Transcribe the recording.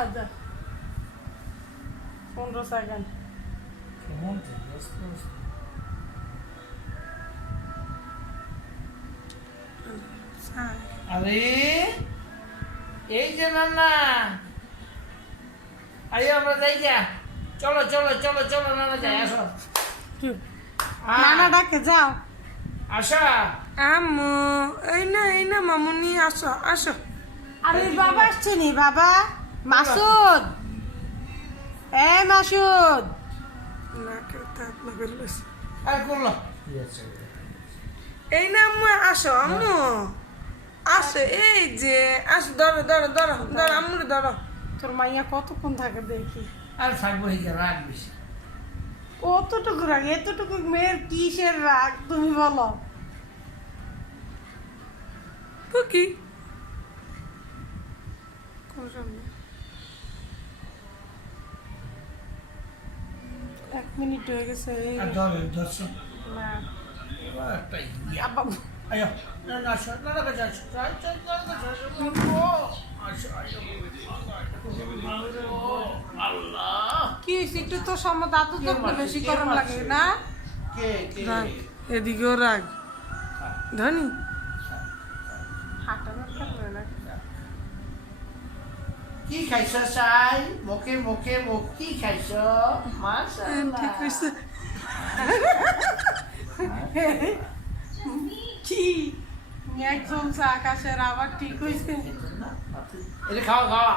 হাজার 15 সেকেন্ড। কেমন ব্যস্ত আরে এই যে নানা আইও আমরা যাই যা চলো চলো চলো চলো নানা যাই আসো নানা ডাকে যাও। আসা আম্মু এই না মামুনি আসো আসো। আরে বাবা আসছে নি বাবা মাসুদ মাসুদ না কেতা আপনা করলস আর করলো এই না আম্মু আসো আম্মু আসো এই যে আসো ধরো ধরো ধরো ধরো আম্মুরে ধরো। তোর মাইয়া কতক্ষণ থাকে দেখি। আর থাকবো এই যে রাগ বেশি কতটুকু রাগ এতটুকু মেয়ের কিসের রাগ তুমি বলো তো কি 1 মিনিট হয়ে গেছে আর ধরে ধরছো না এবার একটা আব্বা আইও নানা আসো নানা কাছে আসো যাই যাই আসো আসো আল্লাহ কি হয়েছে একটু তো সম্মত আতো তো বেশি গরম লাগে না কে কে রাগ এদিকেও রাগ ধনি হাঁটা দরকার না কি খাইছ চাই মুখে মুখে মুখ কি খাইছ মাশাআল্লাহ ঠিক হয়েছে কি একজন আকাশের আবার ঠিক হয়েছে এটা খাওয়া খাওয়া